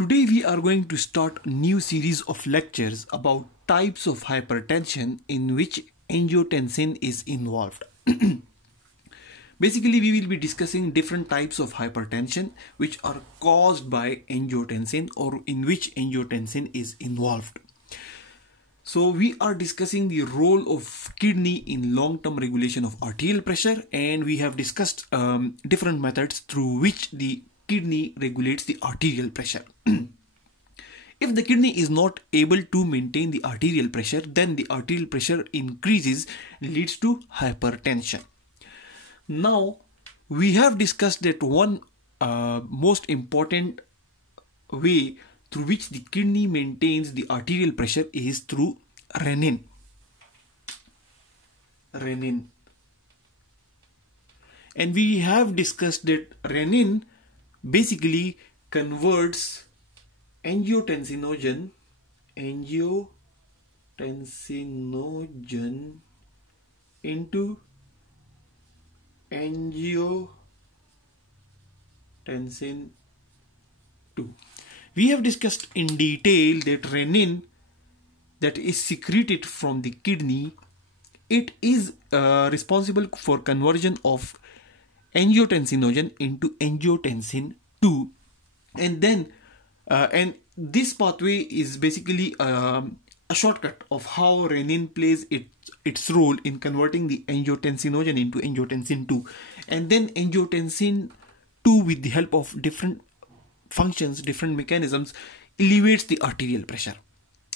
Today we are going to start a new series of lectures about types of hypertension in which angiotensin is involved. Basically, we will be discussing different types of hypertension which are caused by angiotensin or in which angiotensin is involved. So we are discussing the role of kidney in long-term regulation of arterial pressure, and we have discussed different methods through which the kidney regulates the arterial pressure. If the kidney is not able to maintain the arterial pressure, then the arterial pressure increases, leads to hypertension. Now, we have discussed that one most important way through which the kidney maintains the arterial pressure is through renin. And we have discussed that renin basically converts angiotensinogen into angiotensin 2. We have discussed in detail that renin that is secreted from the kidney, it is responsible for conversion of angiotensinogen into angiotensin 2, and then and this pathway is basically a shortcut of how renin plays its role in converting the angiotensinogen into angiotensin 2, and then angiotensin 2 with the help of different functions, different mechanisms, elevates the arterial pressure.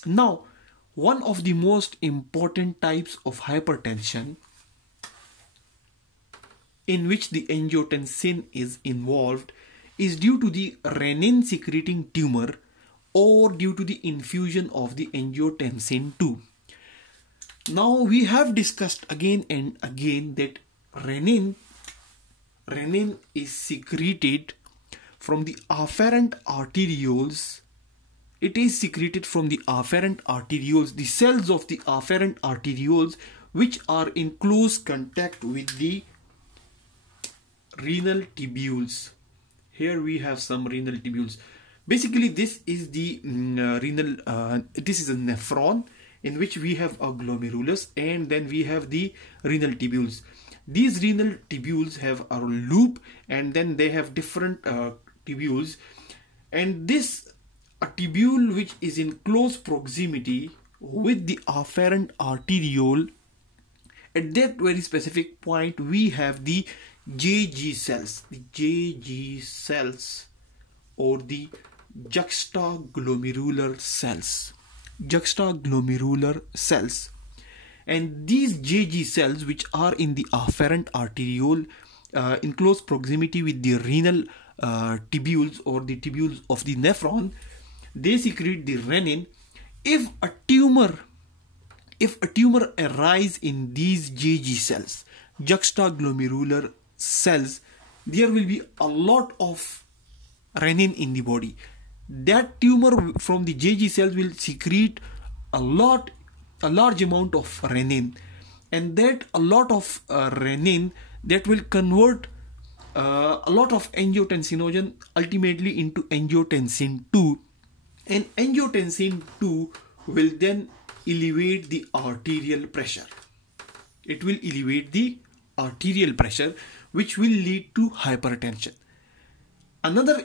Now, one of the most important types of hypertension in which the angiotensin is involved is due to the renin-secreting tumor or due to the infusion of the angiotensin 2. Now we have discussed again and again that renin is secreted from the afferent arterioles. It is secreted from the afferent arterioles, the cells of the afferent arterioles which are in close contact with the renal tubules. Here we have some renal tubules. Basically, this is the this is a nephron in which we have a glomerulus, and then we have the renal tubules. These renal tubules have a loop, and then they have different tubules, and this a tubule which is in close proximity with the afferent arteriole. At that very specific point, we have the JG cells, or the juxtaglomerular cells. And these JG cells, which are in the afferent arteriole in close proximity with the renal tubules or the tubules of the nephron, they secrete the renin. If a tumor arises in these JG cells, juxtaglomerular cells, there will be a lot of renin in the body. That tumor from the JG cells will secrete a large amount of renin, and that a lot of renin that will convert a lot of angiotensinogen ultimately into angiotensin 2, and angiotensin 2 will then elevate the arterial pressure. It will elevate the arterial pressure, which will lead to hypertension. Another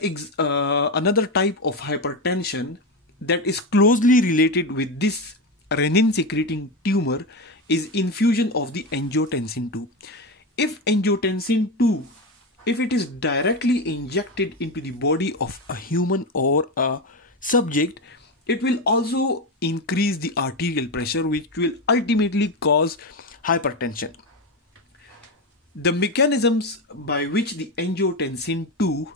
type of hypertension that is closely related with this renin-secreting tumor is infusion of the angiotensin 2. If angiotensin 2, if it is directly injected into the body of a human or a subject, it will also increase the arterial pressure, which will ultimately cause hypertension. The mechanisms by which the angiotensin 2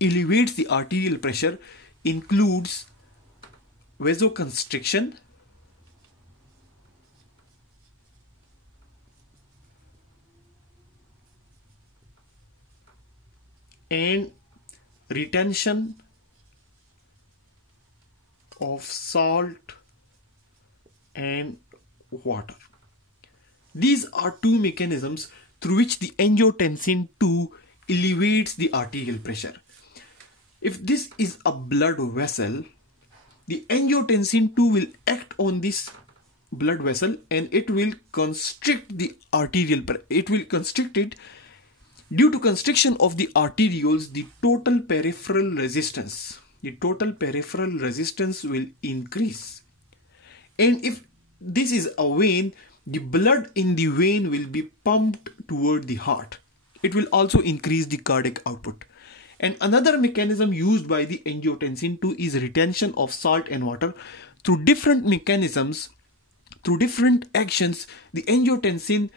elevates the arterial pressure includes vasoconstriction, and retention of salt and water. These are two mechanisms through which the angiotensin 2 elevates the arterial pressure. If this is a blood vessel, the angiotensin 2 will act on this blood vessel and it will constrict the arterial, it will constrict it. Due to constriction of the arterioles, the total peripheral resistance will increase. And if this is a vein, the blood in the vein will be pumped toward the heart. It will also increase the cardiac output. And another mechanism used by the angiotensin 2 is retention of salt and water. Through different mechanisms, through different actions, the angiotensin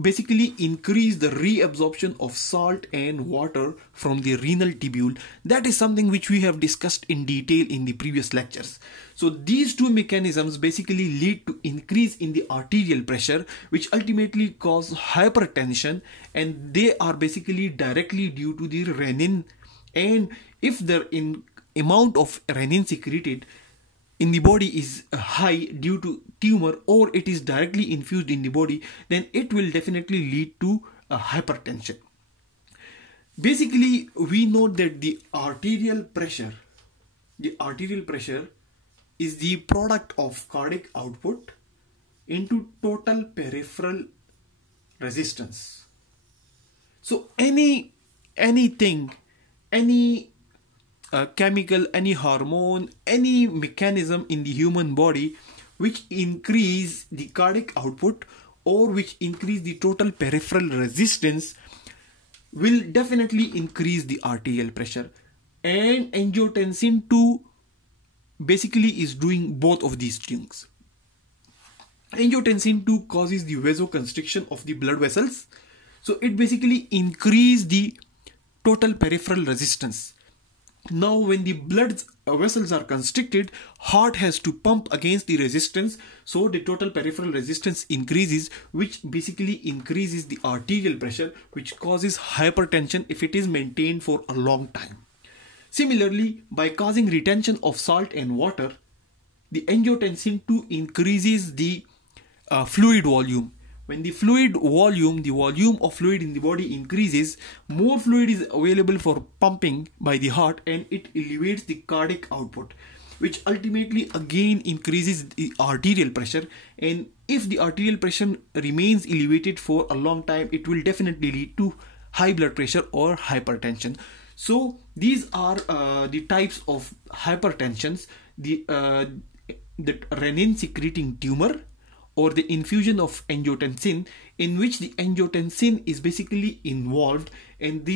basically increase the reabsorption of salt and water from the renal tubule. That is something which we have discussed in detail in the previous lectures. So these two mechanisms basically lead to increase in the arterial pressure, which ultimately cause hypertension, and they are basically directly due to the renin. And if the amount of renin secreted in the body is high due to tumor, or it is directly infused in the body, then it will definitely lead to hypertension. Basically, we know that the arterial pressure is the product of cardiac output into total peripheral resistance. So anything, any chemical, any hormone, any mechanism in the human body which increase the cardiac output or which increase the total peripheral resistance will definitely increase the arterial pressure. And angiotensin 2 basically is doing both of these things. Angiotensin 2 causes the vasoconstriction of the blood vessels. So it basically increases the total peripheral resistance. Now when the blood vessels are constricted, heart has to pump against the resistance, so the total peripheral resistance increases, which basically increases the arterial pressure, which causes hypertension if it is maintained for a long time. Similarly, by causing retention of salt and water, the angiotensin 2 increases the fluid volume. When the volume of fluid in the body increases, more fluid is available for pumping by the heart, and it elevates the cardiac output, which ultimately again increases the arterial pressure. And if the arterial pressure remains elevated for a long time, it will definitely lead to high blood pressure or hypertension. So these are the types of hypertensions: the renin-secreting tumor, or the infusion of angiotensin, in which the angiotensin is basically involved, and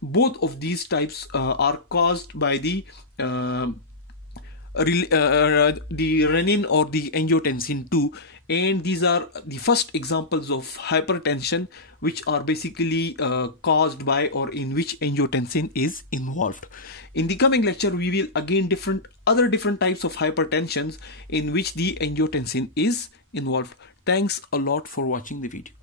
both of these types are caused by the renin or the angiotensin 2, and these are the first examples of hypertension which are basically caused by or in which angiotensin is involved. In the coming lecture, we will again other different types of hypertensions in which the angiotensin is involved. Thanks a lot for watching the video.